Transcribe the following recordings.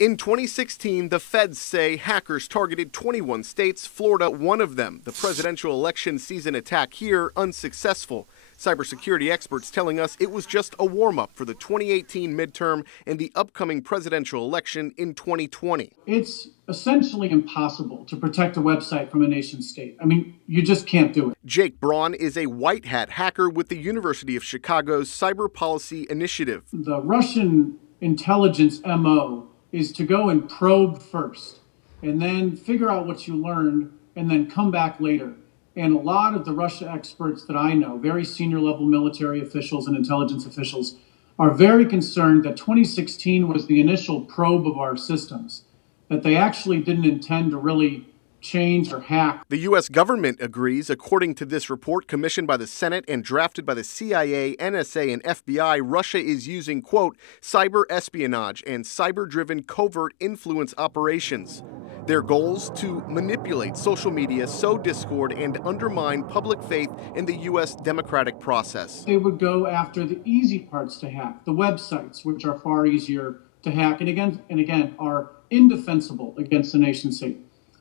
In 2016, the feds say hackers targeted 21 states, Florida one of them. The presidential election season attack here unsuccessful. Cybersecurity experts telling us it was just a warm-up for the 2018 midterm and the upcoming presidential election in 2020. It's essentially impossible to protect a website from a nation state. I mean, you just can't do it. Jake Braun is a white hat hacker with the University of Chicago's Cyber Policy Initiative. The Russian intelligence MO is to go and probe first and then figure out what you learned and then come back later. And a lot of the Russia experts that I know, very senior level military officials and intelligence officials, are very concerned that 2016 was the initial probe of our systems, that they actually didn't intend to really change or hack. The U.S. government agrees. According to this report commissioned by the Senate and drafted by the CIA, NSA, and FBI, Russia is using, quote, cyber espionage and cyber-driven covert influence operations. Their goals to manipulate social media, sow discord, and undermine public faith in the U.S. democratic process. They would go after the easy parts to hack, the websites, which are far easier to hack and again are indefensible against the nation state.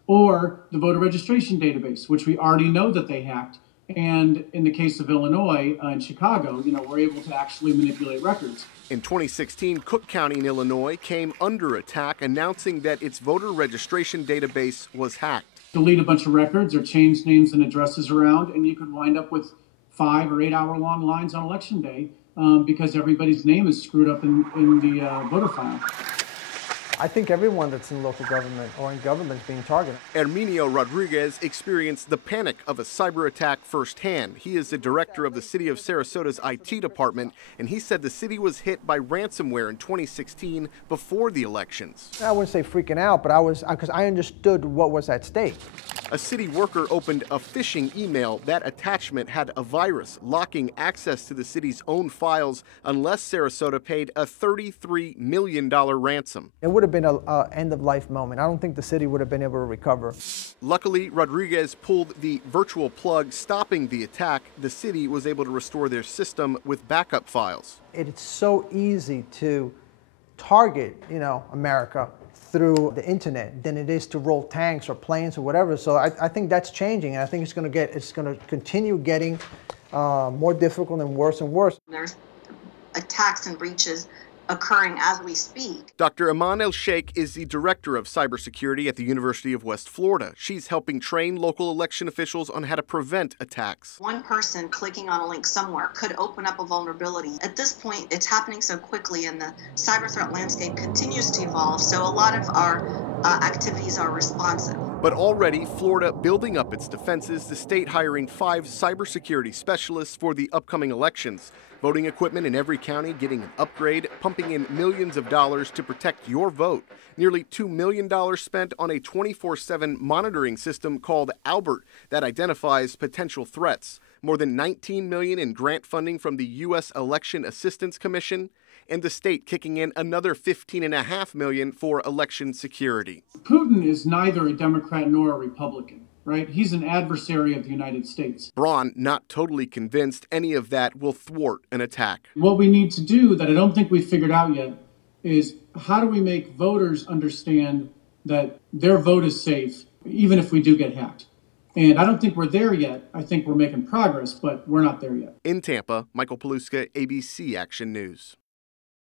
Or the voter registration database, which we already know that they hacked. And in the case of Illinois and Chicago, we're able to actually manipulate records. In 2016, Cook County in Illinois came under attack, announcing that its voter registration database was hacked. Delete a bunch of records or change names and addresses around, and you could wind up with 5 or 8 hour long lines on election day because everybody's name is screwed up in the voter file. I think everyone that's in local government or in government is being targeted. Herminio Rodriguez experienced the panic of a cyber attack firsthand. He is the director of the city of Sarasota's IT department, and he said the city was hit by ransomware in 2016 before the elections. I wouldn't say freaking out, but because I understood what was at stake. A city worker opened a phishing email. That attachment had a virus locking access to the city's own files unless Sarasota paid a $33 million ransom. It would have been an end-of-life moment. I don't think the city would have been able to recover. Luckily, Rodriguez pulled the virtual plug, stopping the attack. The city was able to restore their system with backup files. It's so easy to target, America through the internet than it is to roll tanks or planes or whatever. So I think that's changing, and I think it's going to continue getting more difficult and worse and worse. There's attacks and breaches occurring as we speak. Dr. Iman El-Sheikh is the director of cybersecurity at the University of West Florida. She's helping train local election officials on how to prevent attacks. One person clicking on a link somewhere could open up a vulnerability. At this point, it's happening so quickly and the cyber threat landscape continues to evolve, so a lot of our activities are responsive. But already, Florida building up its defenses, the state hiring 5 cybersecurity specialists for the upcoming elections. Voting equipment in every county getting an upgrade, pumping in millions of dollars to protect your vote. Nearly $2 million spent on a 24/7 monitoring system called Albert that identifies potential threats. More than $19 million in grant funding from the U.S. Election Assistance Commission, and the state kicking in another $15.5 million for election security. Putin is neither a Democrat nor a Republican. Right? He's an adversary of the United States. Braun not totally convinced any of that will thwart an attack. What we need to do that I don't think we've figured out yet is how do we make voters understand that their vote is safe even if we do get hacked? And I don't think we're there yet. I think we're making progress, but we're not there yet. In Tampa, Michael Paluska, ABC Action News.